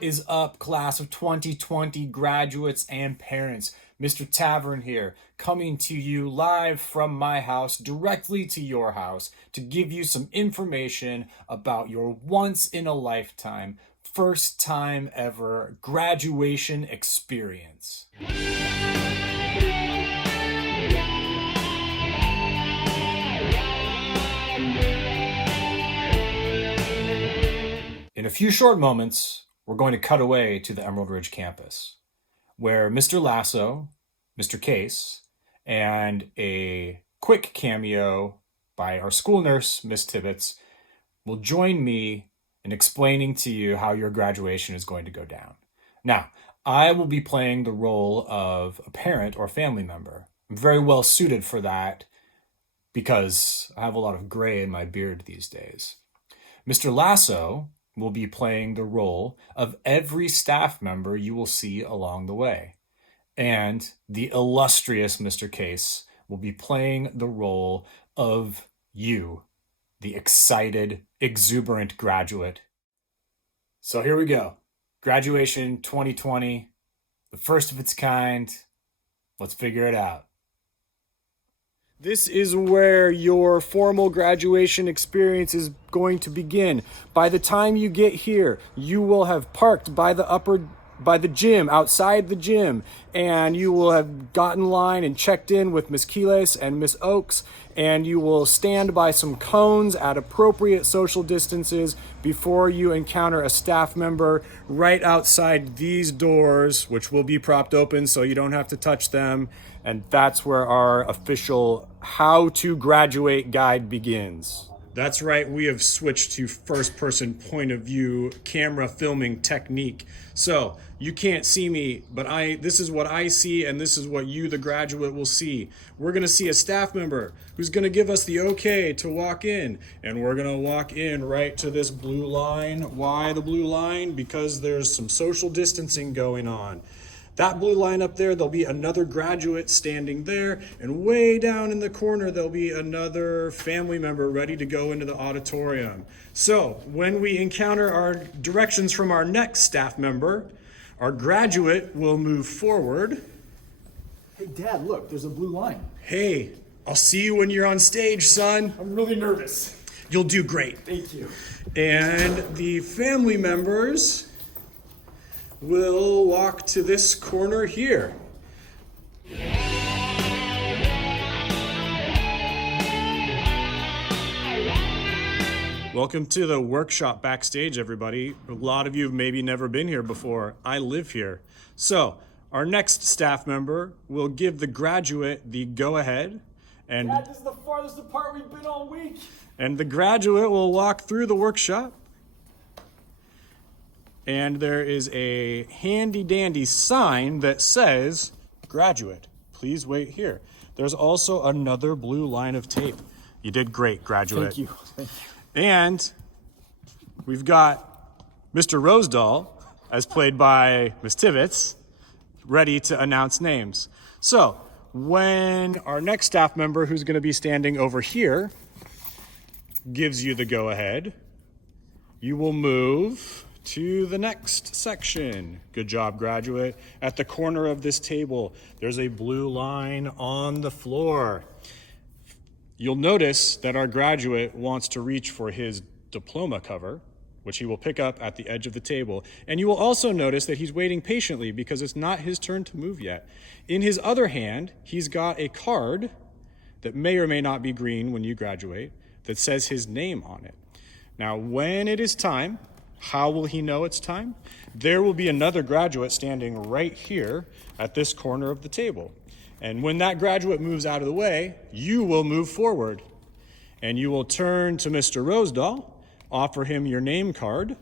What is up, class of 2020 graduates and parents? Mr. Tavern here, coming to you live from my house, directly to your house, to give you some information about your once-in-a-lifetime, first-time ever graduation experience. In a few short moments, we're going to cut away to the Emerald Ridge campus, where Mr. Lasso, Mr. Case, and a quick cameo by our school nurse, Miss Tibbetts, will join me in explaining to you how your graduation is going to go down. Now, I will be playing the role of a parent or family member. I'm very well suited for that because I have a lot of gray in my beard these days. Mr. Lasso will be playing the role of every staff member you will see along the way. And the illustrious Mr. Case will be playing the role of you, the excited, exuberant graduate. So here we go. Graduation 2020, the first of its kind. Let's figure it out. This is where your formal graduation experience is going to begin. By the time you get here, you will have parked by the gym, outside the gym, and you will have gotten in line and checked in with Miss Keeles and Miss Oakes, and you will stand by some cones at appropriate social distances before you encounter a staff member right outside these doors, which will be propped open so you don't have to touch them. And that's where our official how to graduate guide begins. That's right, we have switched to first-person point of view camera filming technique. So you can't see me, but this is what I see, and this is what you, the graduate, will see. We're gonna see a staff member who's gonna give us the okay to walk in, and we're gonna walk in right to this blue line. Why the blue line? Because there's some social distancing going on. That blue line up there, there'll be another graduate standing there, and way down in the corner, there'll be another family member ready to go into the auditorium. So when we encounter our directions from our next staff member, our graduate will move forward. Hey, Dad, look, there's a blue line. Hey, I'll see you when you're on stage, son. I'm really nervous. You'll do great. Thank you. And the family members will walk to this corner here. Welcome to the workshop Backstage, everybody. A lot of you have maybe never been here before. I live here. So our next staff member will give the graduate the go-ahead. And Dad, this is the farthest apart we've been all week. And the graduate will walk through the workshop. And there is a handy-dandy sign that says, "Graduate, please wait here." There's also another blue line of tape. You did great, graduate. Thank you. And we've got Mr. Rosedahl, as played by Miss Tibbetts, ready to announce names. So when our next staff member, who's going to be standing over here, gives you the go-ahead, you will move to the next section. Good job, graduate. At the corner of this table, there's a blue line on the floor. You'll notice that our graduate wants to reach for his diploma cover, which he will pick up at the edge of the table. And you will also notice that he's waiting patiently because it's not his turn to move yet. In his other hand, he's got a card that may or may not be green when you graduate that says his name on it. Now, when it is time, how will he know it's time? There will be another graduate standing right here at this corner of the table. And when that graduate moves out of the way, you will move forward. And you will turn to Mr. Rosedahl, offer him your name card,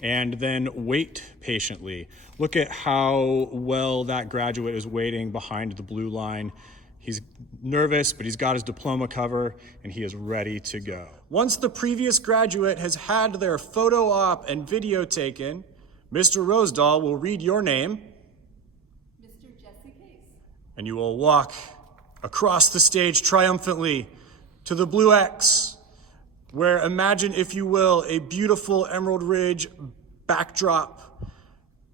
and then wait patiently. Look at how well that graduate is waiting behind the blue line. He's nervous, but he's got his diploma cover, and he is ready to go. Once the previous graduate has had their photo op and video taken, Mr. Rosedahl will read your name. Mr. Jesse Case. And you will walk across the stage triumphantly to the blue X, where imagine, if you will, a beautiful Emerald Ridge backdrop,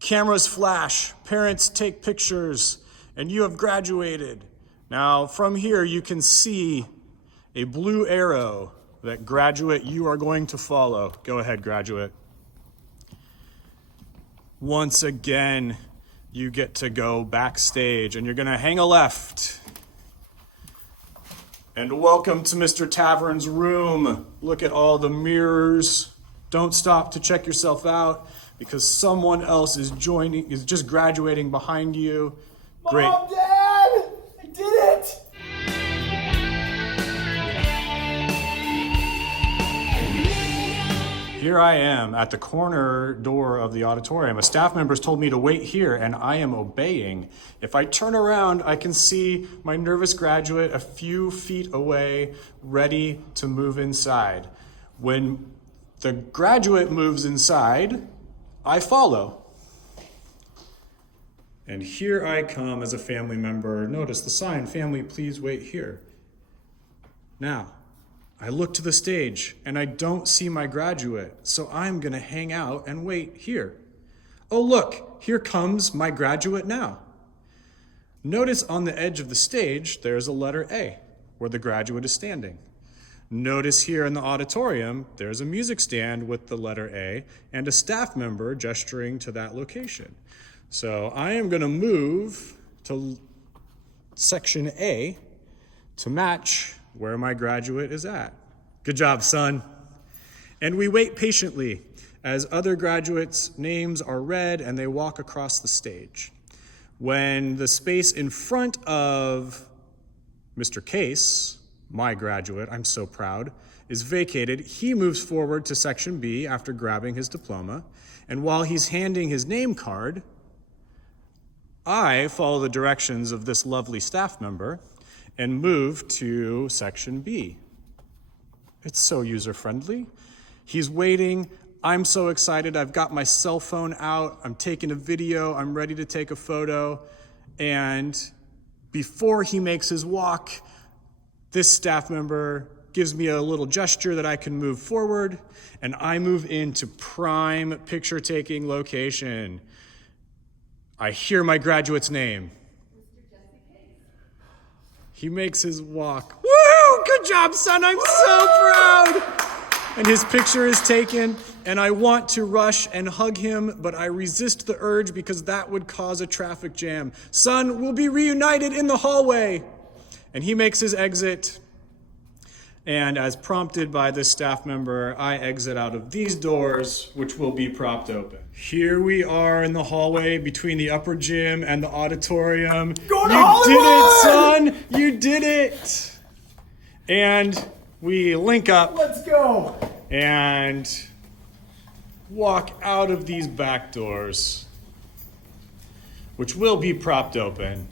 cameras flash, parents take pictures, and you have graduated. Now, from here, you can see a blue arrow that, graduate, you are going to follow. Go ahead, graduate. Once again, you get to go backstage, and you're going to hang a left. And welcome to Mr. Tavern's room. Look at all the mirrors. Don't stop to check yourself out because someone else is just graduating behind you. Great. Mom, Dad! I did it! Here I am at the corner door of the auditorium. A staff member has told me to wait here, and I am obeying. If I turn around, I can see my nervous graduate a few feet away, ready to move inside. When the graduate moves inside, I follow. And here I come as a family member. Notice the sign, family, please wait here. Now, I look to the stage and I don't see my graduate, so I'm gonna hang out and wait here. Oh look, here comes my graduate now. Notice on the edge of the stage, there's a letter A, where the graduate is standing. Notice here in the auditorium, there's a music stand with the letter A and a staff member gesturing to that location. So I am gonna move to section A to match where my graduate is at. Good job, son. And we wait patiently as other graduates' names are read and they walk across the stage. When the space in front of Mr. Case, my graduate, I'm so proud, is vacated, he moves forward to section B after grabbing his diploma. And while he's handing his name card, I follow the directions of this lovely staff member and move to section B. It's so user-friendly. He's waiting. I'm so excited. I've got my cell phone out. I'm taking a video. I'm ready to take a photo. And before he makes his walk, this staff member gives me a little gesture that I can move forward, and I move into prime picture-taking location. I hear my graduate's name. He makes his walk. Woo! Good job, son. I'm so proud. And his picture is taken, and I want to rush and hug him, but I resist the urge because that would cause a traffic jam. Son, we'll be reunited in the hallway. And he makes his exit. And as prompted by this staff member, I exit out of these doors, which will be propped open. Here we are in the hallway between the upper gym and the auditorium. Go to You Hollywood! did it, son! You did it! And we link up Let's go! and walk out of these back doors, which will be propped open,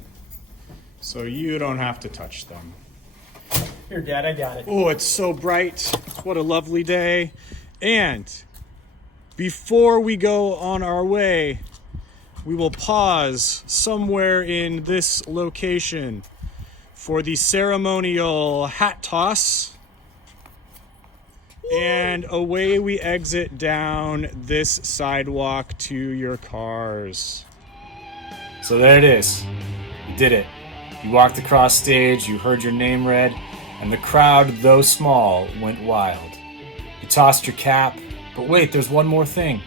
so you don't have to touch them. Here, Dad, I got it. Oh, it's so bright. What a lovely day. And before we go on our way, we will pause somewhere in this location for the ceremonial hat toss. And away we exit down this sidewalk to your cars. So there it is. You did it. You walked across stage, you heard your name read, and the crowd, though small, went wild. You tossed your cap, but wait, there's one more thing.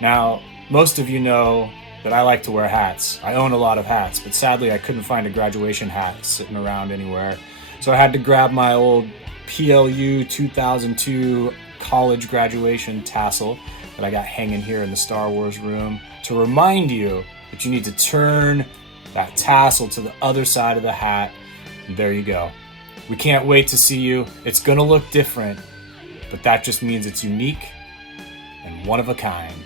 Now, most of you know that I like to wear hats. I own a lot of hats, but sadly I couldn't find a graduation hat sitting around anywhere. So I had to grab my old PLU 2002 college graduation tassel that I got hanging here in the Star Wars room to remind you that you need to turn that tassel to the other side of the hat, and there you go. We can't wait to see you. It's gonna look different, but that just means it's unique and one of a kind.